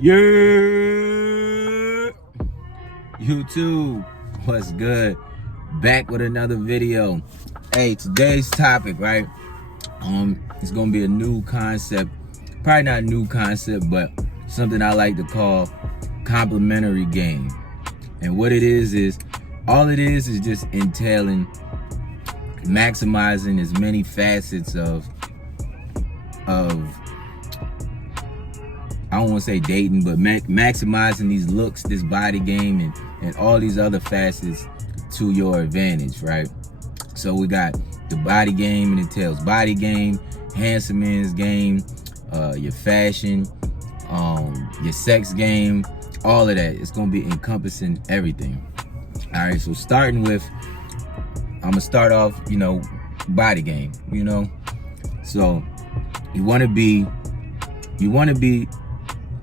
Yeah, YouTube, what's good? Back with another video. Hey, today's topic, right? It's gonna be a new concept. Probably not a new concept, but something I like to call complementary game. And what it is all it is just entailing maximizing as many facets of I don't want to say dating, but maximizing these looks, this body game, and all these other facets to your advantage, right? So we got the body game, and it entails body game, handsome men's game, your fashion, your sex game, all of that. It's gonna be encompassing everything. All right, so starting with, I'm gonna start off, body game. So you want to be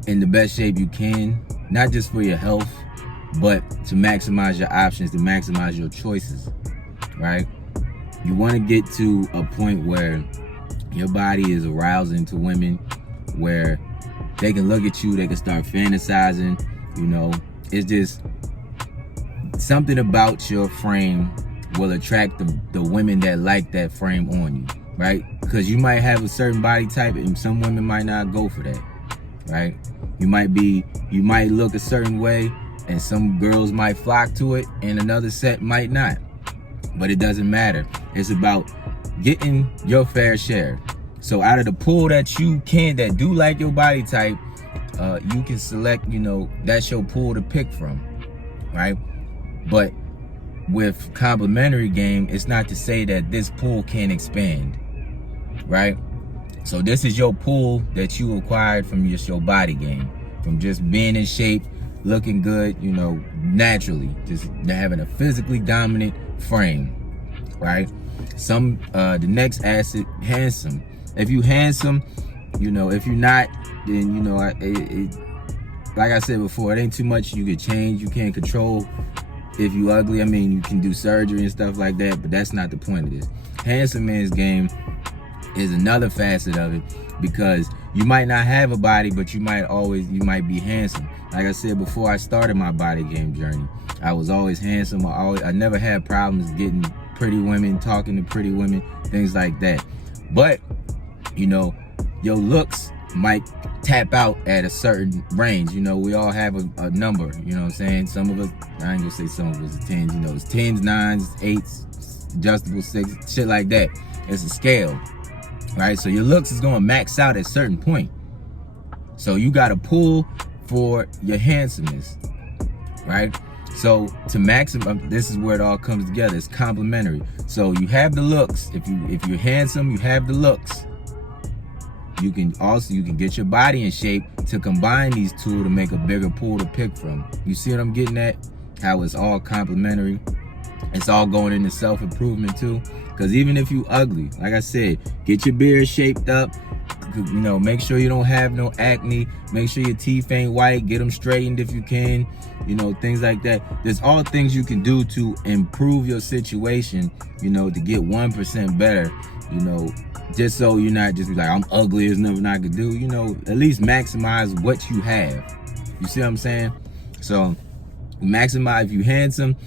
in the best shape you can, not just for your health, but to maximize your options, to maximize your choices, right? You want to get to a point where your body is arousing to women, where they can look at you, they can start fantasizing. It's just something about your frame will attract the women that like that frame on you, right? Because you might have a certain body type and some women might not go for that, right? You might look a certain way and some girls might flock to it and another set might not. But it doesn't matter. It's about getting your fair share. So out of the pool that do like your body type, you can select, that's your pool to pick from, right? But with complementary game, it's not to say that this pool can't expand, right? So this is your pool that you acquired from just your body game, from just being in shape, looking good, naturally, just having a physically dominant frame, right? The next asset, handsome. If you handsome, if you're not, then like I said before, it ain't too much you could change. You can't control if you ugly. I mean, you can do surgery and stuff like that, but that's not the point of this. Handsome man's game is another facet of it, because you might not have a body, but you might be handsome. Like I said before, I started my body game journey, I was always handsome. I never had problems getting pretty women, talking to pretty women, things like that. But your looks might tap out at a certain range. We all have a number, you know what I'm saying? Some of us, I ain't gonna say some of us are 10s, it's 10s, 9s, 8s, adjustable 6s, shit like that. It's a scale, right? So your looks is gonna max out at a certain point. So you gotta pull for your handsomeness, right? So to maximum, this is where it all comes together. It's complementary. So you have the looks. If you're handsome, you have the looks. You can get your body in shape to combine these two to make a bigger pool to pick from. You see what I'm getting at? How it's all complementary. It's all going into self-improvement too. Because even if you ugly, like I said, get your beard shaped up. Make sure you don't have no acne. Make sure your teeth ain't white. Get them straightened if you can. Things like that. There's all things you can do to improve your situation, to get 1% better, just so you're not just like, I'm ugly, there's nothing I could do. At least maximize what you have. You see what I'm saying? So maximize. If you handsome,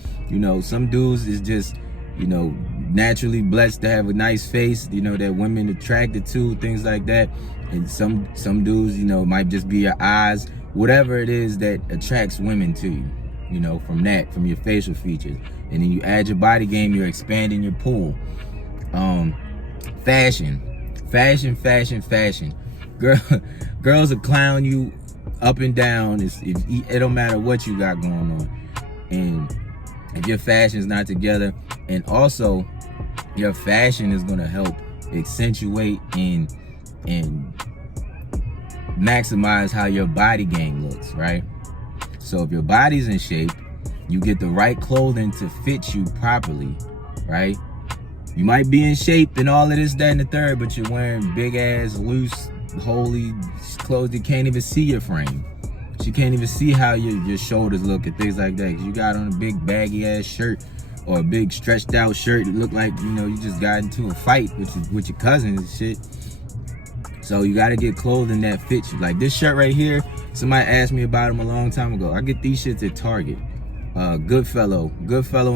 some dudes is just, naturally blessed to have a nice face, that women attracted to, things like that. And some dudes, might just be your eyes, whatever it is that attracts women to you, from your facial features. And then you add your body game, you're expanding your pool. Fashion. Girls will clown you up and down. It don't matter what you got going on. And if your fashion's not together, and also your fashion is gonna help accentuate and maximize how your body game looks, right? So if your body's in shape, you get the right clothing to fit you properly, right? You might be in shape and all of this, that, and the third, but you're wearing big ass, loose, holy clothes. You can't even see your frame. You can't even see how your shoulders look and things like that. Cause you got on a big baggy ass shirt or a big stretched out shirt. It looked like, you just got into a fight with your cousins and shit. So you got to get clothing that fits you. Like this shirt right here, somebody asked me about them a long time ago. I get these shits at Target. Goodfellow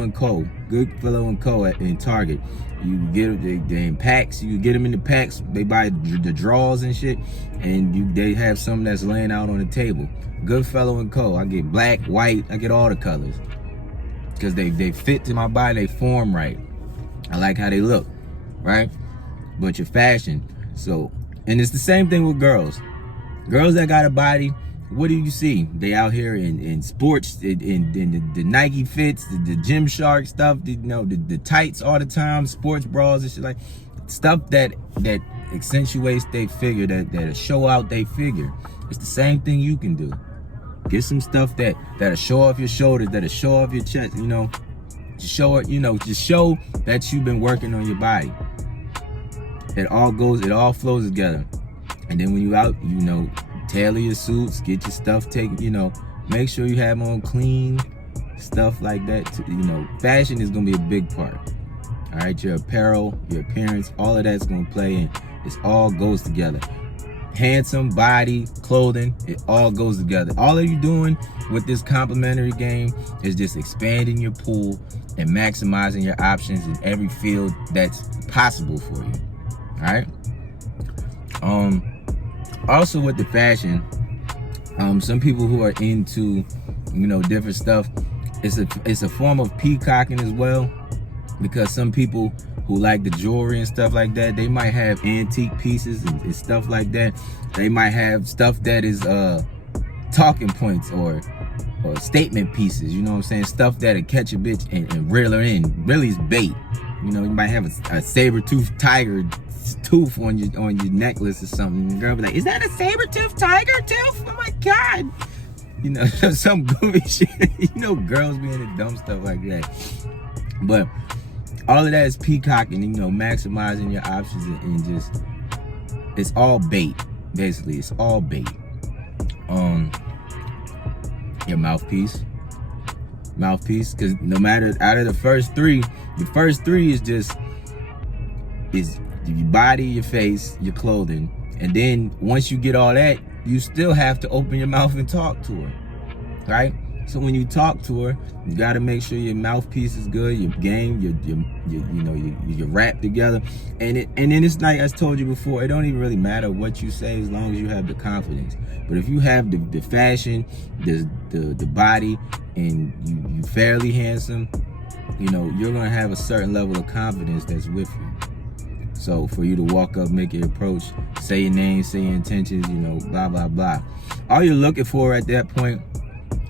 and Co. In Target. You get them in packs. You get them in the packs. They buy the drawers and shit, and they have some that's laying out on the table. Goodfellow and Co. I get black, white. I get all the colors because they fit to my body. They form right. I like how they look, right? But your fashion. So, and it's the same thing with girls. Girls that got a body. What do you see? They out here in sports, in the Nike fits, the Gymshark stuff, the tights all the time, sports bras and shit, like stuff that accentuates their figure, that show out their figure. It's the same thing you can do. Get some stuff that'll show off your shoulders, that'll show off your chest, just show it, just show that you've been working on your body. It all flows together. And then when you out, tailor your suits, get your stuff taken, make sure you have on clean stuff like that. Fashion is gonna be a big part. All right, your apparel, your appearance, all of that's gonna play in. It all goes together. Handsome body, clothing, it all goes together. All of you doing with this complimentary game is just expanding your pool and maximizing your options in every field that's possible for you. All right. Also with the fashion, some people who are into, different stuff, it's a form of peacocking as well, because some people who like the jewelry and stuff like that, they might have antique pieces and stuff like that. They might have stuff that is talking points or statement pieces, you know what I'm saying? Stuff that'll catch a bitch and reel her in. Really is bait. You might have a saber-toothed tiger tooth on your necklace or something. The girl be like, is that a saber-toothed tiger tooth? Oh my God. Some goofy shit. Girls be into dumb stuff like that. But all of that is peacocking, maximizing your options and just, it's all bait. Basically, it's all bait. Your mouthpiece, because no matter, out of the first three is just, is your body, your face, your clothing. And then once you get all that, you still have to open your mouth and talk to her, right? So when you talk to her, you got to make sure your mouthpiece is good, your game, your rap together. And then it's like I told you before, it don't even really matter what you say as long as you have the confidence. But if you have the fashion, the body, and you fairly handsome, you're gonna have a certain level of confidence that's with you. So for you to walk up, make your approach, say your name, say your intentions, blah blah blah. All you're looking for at that point,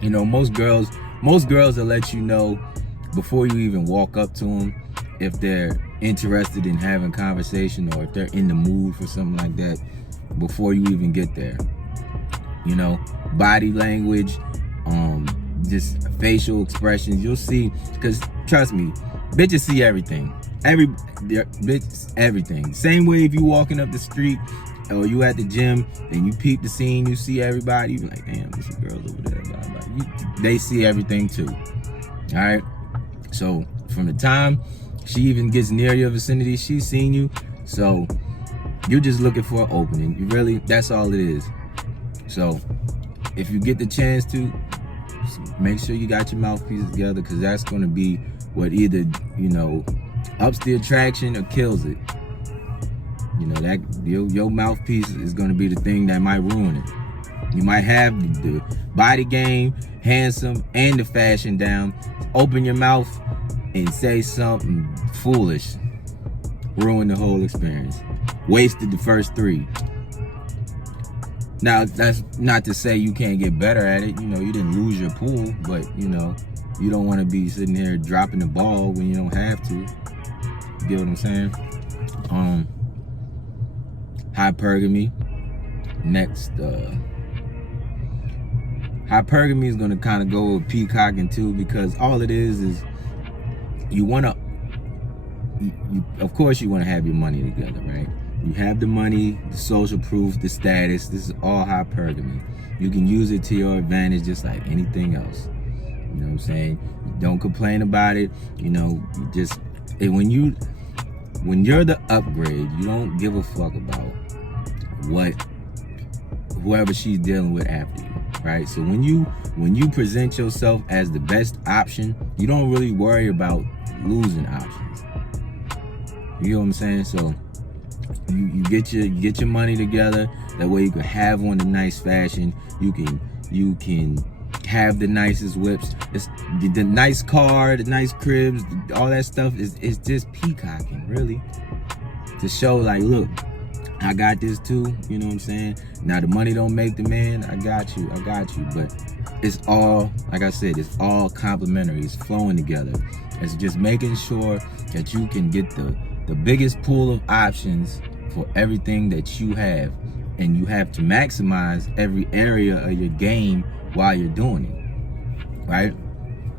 most girls will let you know before you even walk up to them if they're interested in having conversation or if they're in the mood for something like that before you even get there. Body language, just facial expressions, you'll see, because trust me, bitches see everything. Everything. Same way if you walking up the street or you at the gym and you peep the scene, you see everybody, you be like, damn, there's some girls over there, blah, blah. They see everything too. All right. So from the time she even gets near your vicinity, she's seen you. So you're just looking for an opening. That's all it is. So if you get the chance to, make sure you got your mouthpiece together, because that's going to be what either, ups the attraction or kills it. That your mouthpiece is going to be the thing that might ruin it. You might have the body game, handsome, and the fashion down. Open your mouth and say something foolish. Ruin the whole experience. Wasted the first three. Now, that's not to say you can't get better at it. You didn't lose your pool, but, you don't want to be sitting here dropping the ball when you don't have to. You get what I'm saying? Hypergamy. Next, hypergamy is going to kind of go with peacocking too, because all it is you want to, of course you want to have your money together, right? You have the money, the social proof, the status. This is all hypergamy. You can use it to your advantage just like anything else. You know what I'm saying? You don't complain about it. You just, when you're the upgrade, you don't give a fuck about whoever she's dealing with after you, right? So when you present yourself as the best option, you don't really worry about losing options. You know what I'm saying? So you get your money together. That way you can have on the nice fashion. You can have the nicest whips. It's the nice car, the nice cribs, all that stuff is just peacocking, really. To show like, look, I got this too, you know what I'm saying? Now the money don't make the man, I got you. But it's all, like I said, it's all complementary, it's flowing together. It's just making sure that you can get the biggest pool of options for everything that you have. And you have to maximize every area of your game while you're doing it, right?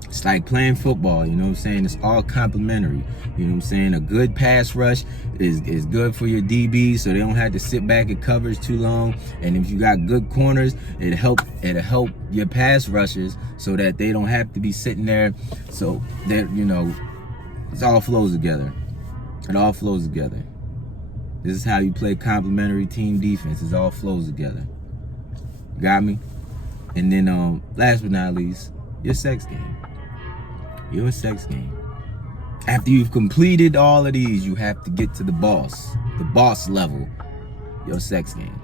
It's like playing football, you know what I'm saying? It's all complementary, you know what I'm saying? A good pass rush is good for your DBs, so they don't have to sit back at coverage too long. And if you got good corners, it'll help your pass rushers so that they don't have to be sitting there. So that, you know, it all flows together. It all flows together. This is how you play complementary team defense. It all flows together. Got me? And then last but not least, your sex game. Your sex game. After you've completed all of these, you have to get to the boss level, your sex game.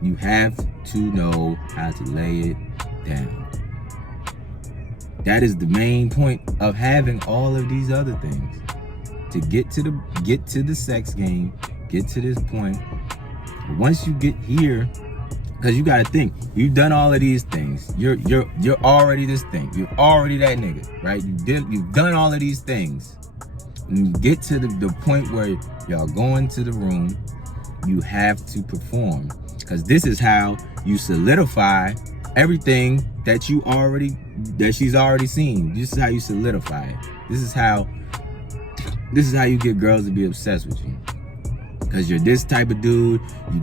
You have to know how to lay it down. That is the main point of having all of these other things. To get to the sex game, get to this point. Once you get here, because you gotta think, you've done all of these things. You're already this thing. You're already that nigga, right? You've done all of these things. And you get to the point where y'all go into the room, you have to perform. Because this is how you solidify everything that she's already seen. This is how you solidify it. This is how you get girls to be obsessed with you. Because you're this type of dude. You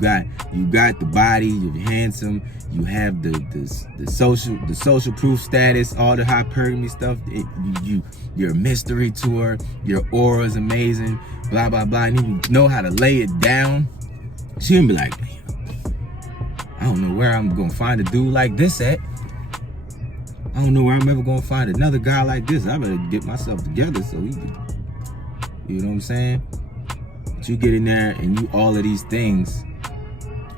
got the body, you're handsome, you have the social proof status, all the hypergamy stuff. You're a mystery to her, your aura is amazing, blah blah blah, and you know how to lay it down. She gonna be like, I don't know where I'm gonna find a dude like this at. I don't know where I'm ever gonna find another guy like this. I better get myself together so he can, you know what I'm saying? But you get in there and you all of these things.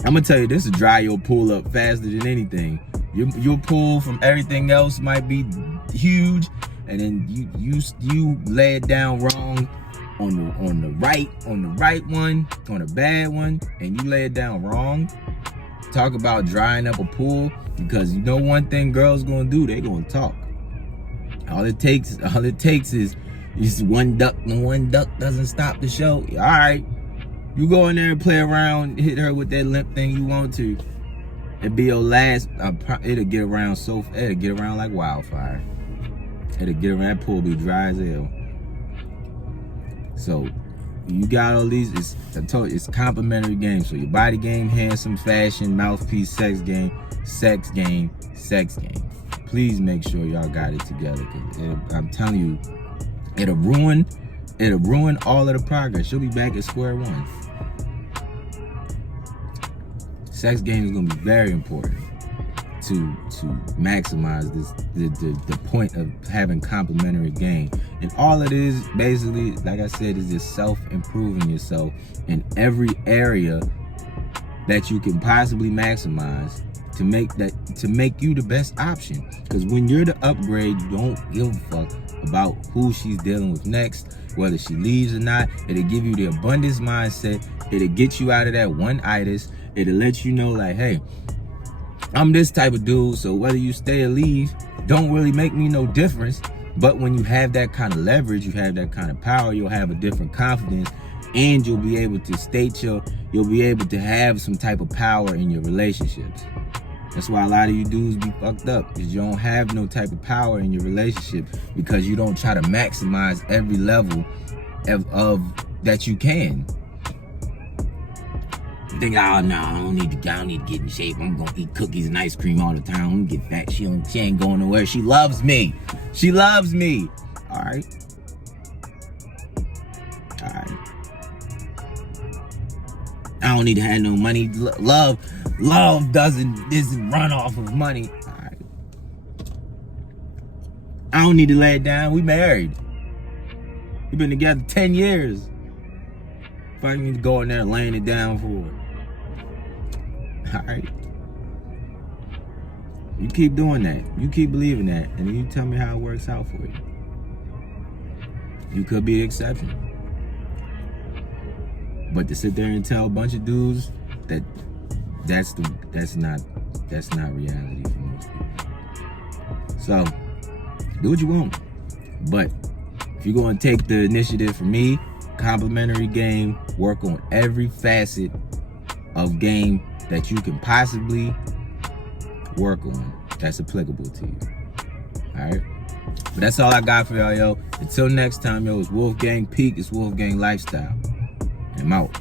I'm gonna tell you, this will dry your pool up faster than anything. Your pool from everything else might be huge, and then you lay it down wrong on the right one, on a bad one, and you lay it down wrong. Talk about drying up a pool, because you know one thing girls gonna do, they gonna talk. All it takes is one duck, and one duck doesn't stop the show. All right, you go in there and play around, hit her with that limp thing you want to. It'll be your last. It'll get around like wildfire. It'll get around. That pool be dry as hell. So you got all these. I told you, it's complementary games. So your body game, handsome, fashion, mouthpiece, sex game. Please make sure y'all got it together. Cause I'm telling you, it'll ruin all of the progress. You'll be back at square one. Sex game is gonna be very important to maximize the point of having complementary game. And all it is basically, like I said, is just self-improving yourself in every area that you can possibly maximize to make you the best option. Because when you're the upgrade, you don't give a fuck about who she's dealing with next, whether she leaves or not. It'll give you the abundance mindset. It'll get you out of that one-itis. It'll let you know, like, hey, I'm this type of dude, so whether you stay or leave don't really make me no difference. But when you have that kind of leverage, you have that kind of power, you'll have a different confidence, and you'll be able to you'll be able to have some type of power in your relationships. That's why a lot of you dudes be fucked up, because you don't have no type of power in your relationship, because you don't try to maximize every level of that you can. You think, oh no, I don't need to get in shape. I'm gonna eat cookies and ice cream all the time. I'm gonna get fat. She ain't going nowhere. She loves me. She loves me. All right. I don't need to have no money. Love doesn't run off of money. All right. I don't need to lay it down. We married. We've been together 10 years. If I need to go in there laying it down for it. All right. You keep doing that. You keep believing that. And then you tell me how it works out for you. You could be the exception. But to sit there and tell a bunch of dudes that's not reality for most people. So do what you want. But if you're going to take the initiative from me, complimentary game, work on every facet of game that you can possibly work on that's applicable to you. Alright? But that's all I got for y'all, yo. Until next time, yo, it's Wolfgang Peak, it's Wolfgang Lifestyle. And I'm out.